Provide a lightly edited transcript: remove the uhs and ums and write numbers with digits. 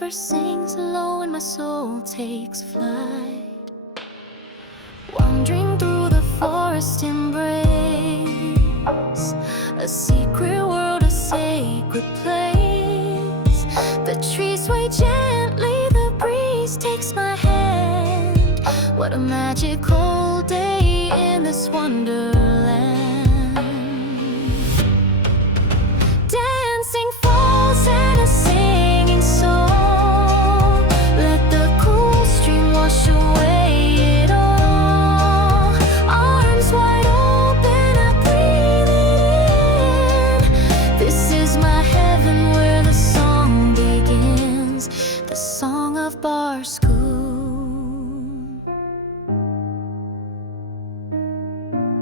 river sings low and my soul takes flight, wandering through the forest embrace, a secret world, a sacred place. The trees sway gently, the breeze takes my hand. What a magical day in this wonder.